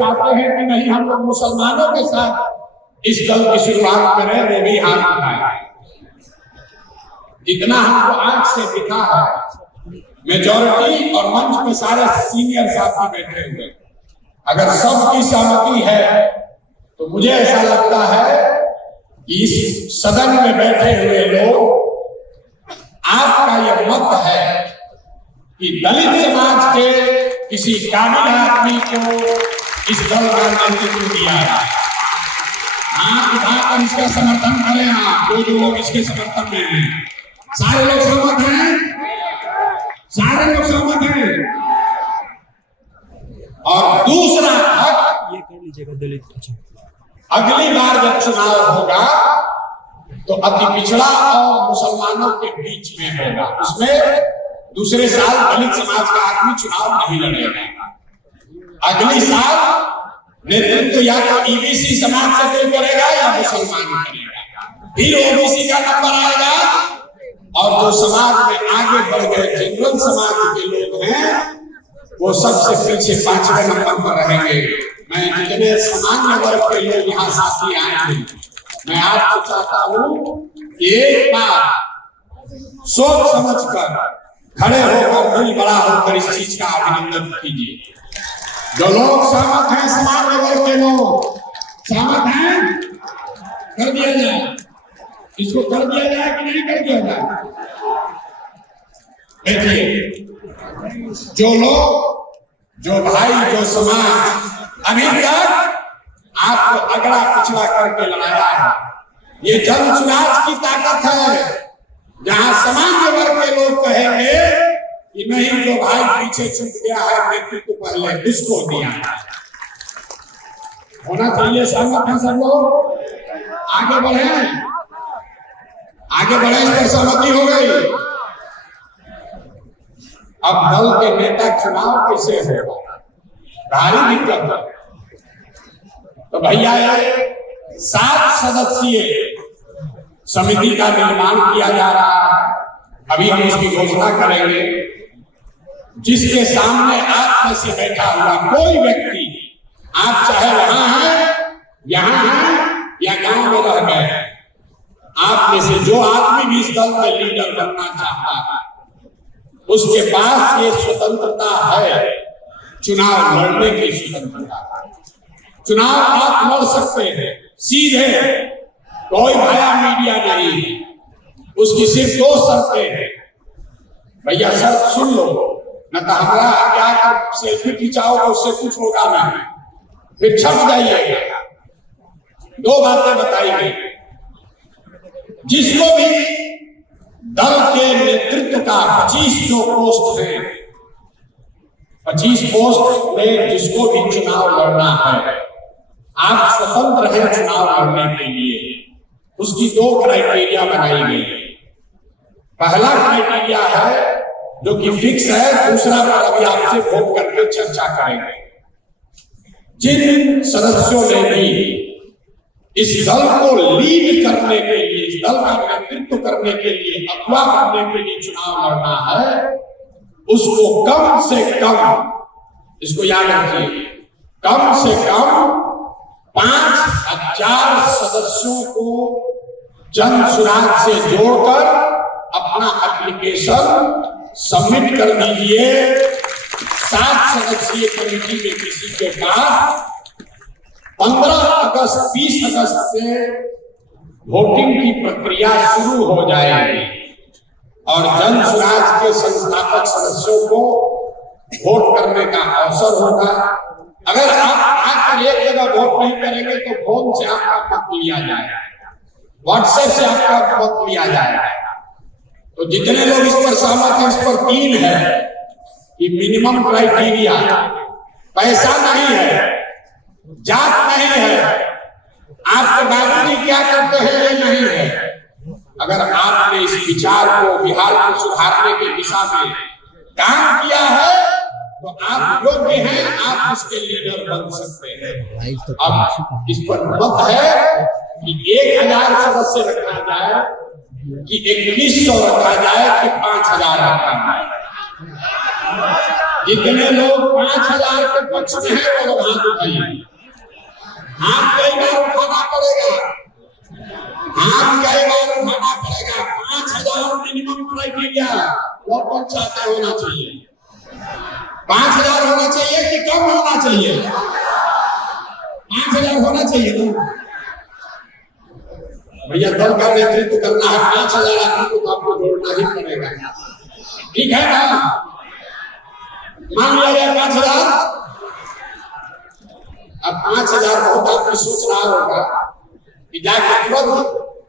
चाहते हैं कि नहीं हम लोग मुसलमानों के साथ इस दल की शुरुआत करें, वो भी हाथ उठाए। जितना हमको आंख से दिखा है, मेजॉरिटी और मंच में सारे सीनियर साथी बैठे हुए, अगर सबकी सहमति है तो मुझे ऐसा लगता है कि इस सदन में बैठे हुए लोग, आपका यह मत है कि दलित समाज के किसी काबिल आदमी को इस दल का नेतृत्व दिया है। आप उठाकर इसका समर्थन करें। आप जो लोग इसके समर्थन में हैं, सारे लोग सहमत हैं, सारे लोग सहमत हैं। और दूसरा हक, ये कर लीजिएगा दलित, अगली बार जब चुनाव होगा तो अति पिछड़ा और मुसलमानों के बीच में होगा। उसमें दूसरे साल दलित समाज का आदमी चुनाव नहीं लड़ेगा। अगली साल नेतृत्व या तो ईबीसी समाज से कोई करेगा या मुसलमान करेगा। फिर ओबीसी का नंबर आएगा और जो समाज में आगे बढ़ गए जनरल समाज के लोग हैं वो सबसे पीछे 5वें नंबर पर रहेंगे। मैं जितने सामान्य वर्ग के लोग यहाँ साथी आए हैं, मैं आपसे चाहता हूँ एक बार सोच समझकर खड़े होकर, दिल बड़ा होकर इस चीज का अभिनंदन कीजिए। जो लोग सहमत हैं, सामान्य वर्ग के लोग सहमत हैं, कर दिया जाए। इसको कर दिया जाए कि नहीं कर दिया जाए? देखिए, जो लोग, जो भाई, जो समाज अभी तक आपको अगड़ा पिछड़ा करके लड़ाया है, ये जन सुराज की ताकत है। जहां सामान्य वर्ग के लोग कहेंगे कि नहीं, जो भाई पीछे छूट गया है, नेतृत्व पहले उसको दिया है। होना चाहिए। सहमत हैं सब लोग? आगे बढ़े, आगे बढ़े, इस पर सहमति हो गई। अब दल के नेता चुनाव कैसे होगा, भारी दिक्कत है। तो भैया, 7 सदस्यीय समिति का निर्माण किया जा रहा है। अभी हम इसकी घोषणा करेंगे। जिसके सामने आप में से बैठा हुआ कोई व्यक्ति, आप चाहे वहां हैं, यहां हैं या गांव में रह गए, आप में से जो आदमी भी इस दल में लीडर बनना चाहता है, उसके पास ये स्वतंत्रता है, चुनाव लड़ने की स्वतंत्रता। चुनाव आप लड़ सकते हैं सीधे, कोई भाया मीडिया नहीं, उसकी सिर्फ 2 शर्तें हैं। भैया शर्त सुन लो, न तो हमारा क्या सेल्फी खिंचाओ तो उससे कुछ होगा नहीं, फिर छप जाइएगा। 2 बातें बताई गई। जिसको भी दल के नेतृत्व का 25 जो पोस्ट है, 25 पोस्ट में जिसको भी चुनाव लड़ना है, आप स्वतंत्र हैं चुनाव लड़ने के लिए। उसकी 2 क्राइटेरिया बनाई गई। पहला क्राइटेरिया है जो कि फिक्स है, दूसरा पर अभी आपसे वोट करके चर्चा करेंगे। जिन सदस्यों ने भी इस दल को लीड करने के लिए, इस दल का नेतृत्व करने के लिए, अगवा करने के लिए चुनाव लड़ना है, उसको कम से कम, इसको याद रखिए, कम से कम 5000 सदस्यों को जन सुराग से जोड़कर अपना एप्लीकेशन सबमिट कर दीजिए। 7 सदस्यीय कमेटी में किसी के पास 15 अगस्त 20 अगस्त से वोटिंग की प्रक्रिया शुरू हो जाएगी और जन सुराज के संस्थापक सदस्यों को वोट करने का अवसर होगा। अगर आप आकर एक जगह वोट नहीं करेंगे तो फोन से आपका मत लिया जाएगा, व्हाट्सएप से आपका मत लिया जाएगा। तो जितने लोग इस पर सहमत हैं, इस पर 3 है कि मिनिमम क्राइटेरिया, पैसा नहीं है, जात नहीं है, आपके बाबूजी क्या करते हैं ये नहीं है। अगर आपने इस विचार को, बिहार को सुधारने की दिशा में काम किया है तो आप योग्य हैं, आप उसके लीडर बन सकते हैं। अब इस पर मत है कि 1000 सदस्य रखा जाए कि 2100 रखा जाए कि 5000 रखा जाए। जितने लोग 5,000 के पक्ष में हैं वो लोग हाथ उठाइए। हाथ कई बार उठाना पड़ेगा, हाथ कई बार उठाना पड़ेगा। 5,000 मिनिमम क्राइटेरिया वो कौन चाहते होना चाहिए? 5,000 होना चाहिए कि कम होना चाहिए? 5,000 होना चाहिए ना भैया। दल का नेतृत्व करना है, 5,000 आदमी को आपको जोड़ना ही पड़ेगा, ठीक है ना? मान लिया जाए 5,000। अब 5,000 बहुत आदमी सोच रहा होगा कि जाके तुरंत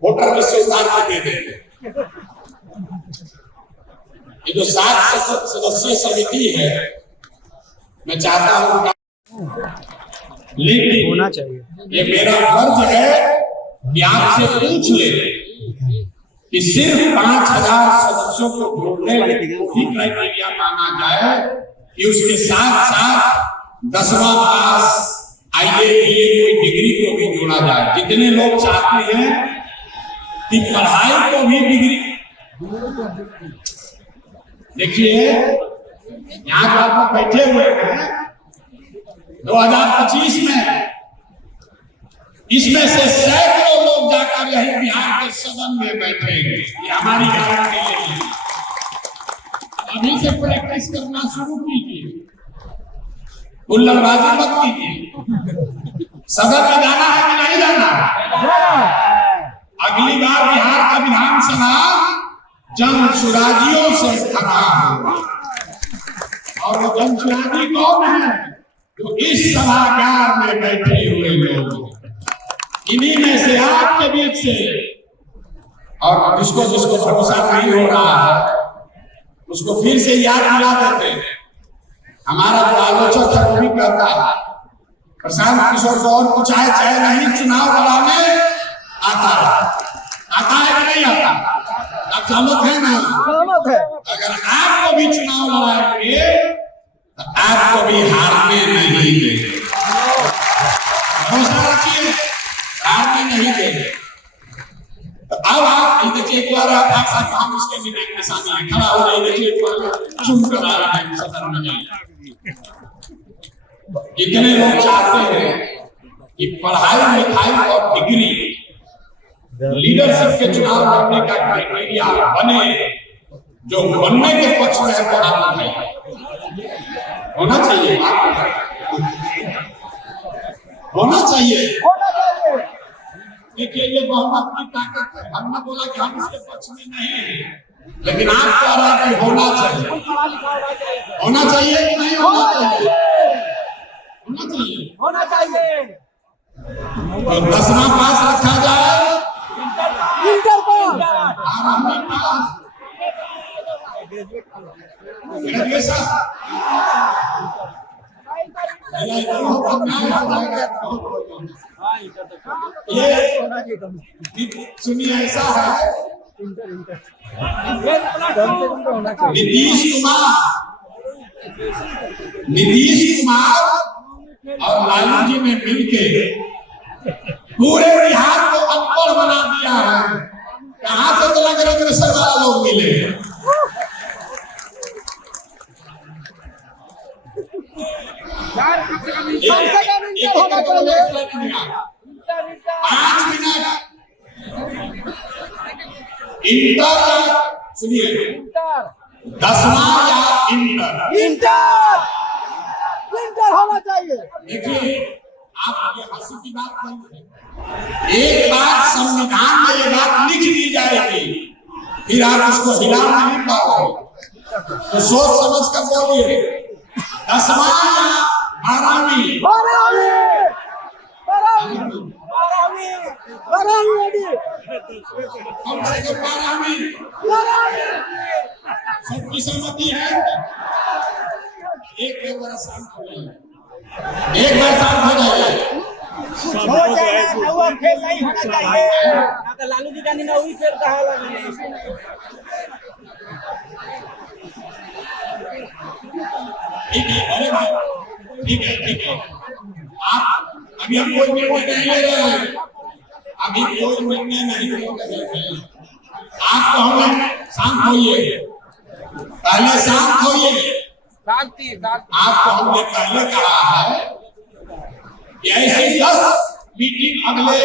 वोटर लिस्ट उतार के दे देंगे। ये जो 7 सदस्यीय समिति है, मैं चाहता हूं लेकिन होना चाहिए। ये मेरा फर्ज है कि आपसे पूछ ले कि सिर्फ 5,000 सदस्यों को जोड़ने में ही क्राइटेरिया माना जाए कि उसके साथ साथ 10वां पास आईए कोई डिग्री को भी जोड़ा जाए। जितने लोग चाहते हैं कि पढ़ाई को भी डिग्री, देखिए यहाँ जो आप बैठे हुए हैं 2025 में, इसमें से सैकड़ों लोग जाकर यही बिहार के सदन में बैठेंगे। ये हमारी गारंटी है। अभी से प्रैक्टिस करना शुरू कीजिए, हुल्लड़बाजी मत कीजिए। सदन में जाना है कि नहीं जाना है? अगली बार बिहार का विधानसभा जनसुराजियों से भरा होगा। और वो जनसुराजी कौन है? जो इस सभागार में बैठे हुए लोग, इन्हीं में से आपके बीच से। और जिसको जिसको भरोसा नहीं हो रहा है उसको फिर से याद दिला देते हैं। हमारा जो आलोचक है वो भी कहता है प्रशांत किशोर गौर को चाहे नहीं चुनाव लड़ाने आता है कि नहीं आता? आप सहमत है ना? सहमत है। अगर आपको भी चुनाव लड़ाएंगे तो आपको भी हारने नहीं देंगे। भरोसा रखिए, हारने नहीं देंगे। तो अब आप देखिए, एक बार आप साथ हम उसके निशानी है, खड़ा हो जाइए। देखिए एक बार चुम कर आ रहा है सदन में जाइए। इतने लोग चाहते हैं कि पढ़ाई लिखाई और डिग्री लीडरशिप के चुनाव लड़ने का क्राइटेरिया बने। जो बनने के पक्ष में है वो आप उठाइए। होना चाहिए, होना चाहिए। देखिए ये बहुमत की ताकत है। हमने बोला कि हम इसके पक्ष में नहीं हैं, लेकिन आप कह रहे हैं कि होना चाहिए। होना चाहिए कि नहीं होना चाहिए? होना चाहिए, होना चाहिए। तो 10वां पास रखा जाए, इंटर पास, ग्रेजुएशन ये सुनिए, ऐसा है नीतीश कुमार और लालू जी ने मिलके पूरे बिहार को अनपढ़ बना दिया है। कहां से तो लग ग्रेजुएशन वाला लोग मिले। कम से कम इंटर होना चाहिए। 5 मिनट इंटर का सुनिए, 10वां या इंटर होना चाहिए। देखिए आप आगे हंसी की बात नहीं है। एक बार संविधान में ये बात लिख दी जाएगी, फिर आप उसको हिला नहीं पाओगे। तो सोच समझ कर बोलिए, 10वां या 12वीं? 12वीं कम से कम 12वीं। सबकी सहमति है? एक बार शांत हो जाइए, एक बार शांत हो जाइए। फेल नहीं होना चाहिए। अगर लालू जी जानी ना हुई फेल कहा ठीक है, अरे भाई ठीक है। आप अभी हम कोई निर्णय नहीं ले रहे हैं, अभी कोई निर्णय नहीं ले रहे हैं। आप तो हमें शांत होइए, पहले शांत होइए। शांति शांति। आपको हमने पहले कहा है कि ऐसी 10 मीटिंग अगले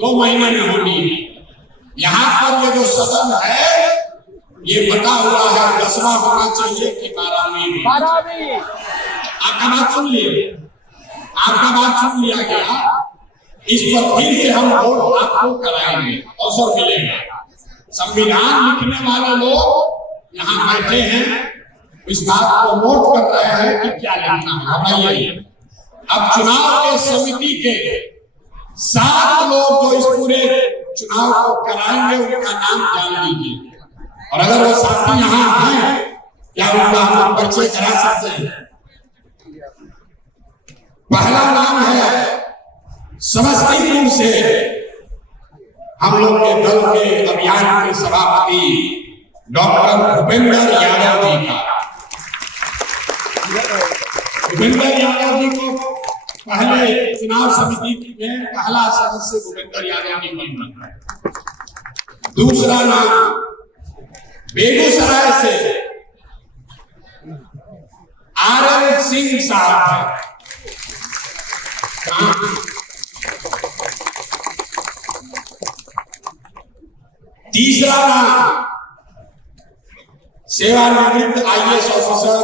2 महीने में होनी है। यहाँ पर ये जो सदन है ये बता हुआ है 10वां होना चाहिए कि 12वीं। आपका बात सुन लिए, आपका बात सुन लिया गया। इस पर फिर से हम वोट आपको कराएंगे, अवसर मिलेगा। संविधान लिखने वाले लोग यहाँ बैठे हैं, इस बात को नोट कर रहे हैं कि क्या लिखना है। बताइए, अब चुनाव के समिति के 7 लोग जो इस पूरे चुनाव को कराएंगे उनका नाम जान लीजिए, और अगर वो साथी यहाँ हैं क्या उनका हम परिचय करा सकते हैं। पहला नाम है समस्तीपुर से हम लोग के दल के अभियान के सभापति डॉक्टर भूपेंद्र यादव जी का। भूपेंद्र यादव जी को पहले चुनाव समिति में पहला सदस्य भूपेंद्र यादव जी बना है। दूसरा नाम बेगूसराय से आरएन सिंह साहब है। तीसरा नाम सेवानिवृत्त आईएएस ऑफिसर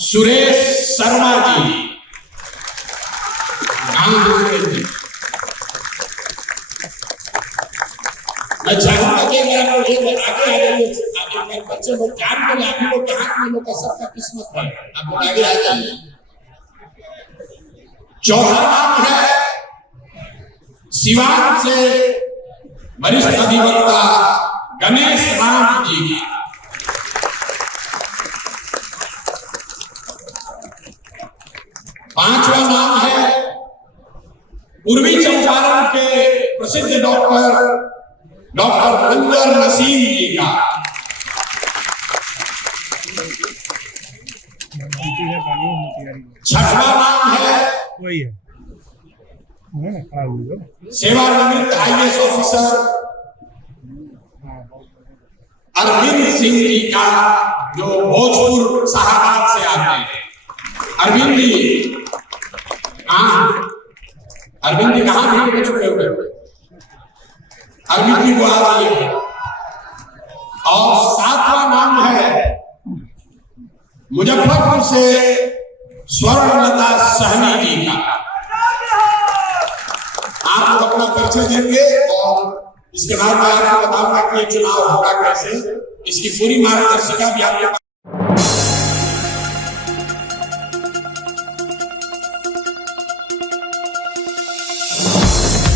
सुरेश शर्मा जी। मैं चाहूंगा कि आगे आ जाइए, आगे बच्चे लोग काम कर रहे हैं, लोग कहाँ के लोग का सबका किस्मत है, आप लोग आगे आ जाइए। चौथा नाम है सिवान से वरिष्ठ अधिवक्ता गणेश राम जी का। पांचवा नाम है पूर्वी चंपारण के प्रसिद्ध डॉक्टर रंजन नसीम जी का। छठवां नाम है सेवानिवृत्त आईएएस ऑफिसर अरविंद सिंह जी का, जो भोजपुर शाहबाद से आते हैं। अरविंद जी अरविंद जी कहाँ भीड़ में छुपे हुए? अरविंद जी को आ रही है। और 7वां नाम है मुजफ्फरपुर से स्वर्णलता सहनी जी का। आप लोग अपना परिचय देंगे और इसके बाद मैं आपको बताऊंगा कि चुनाव होगा कैसे। इसकी पूरी मार्गदर्शिका भी आपके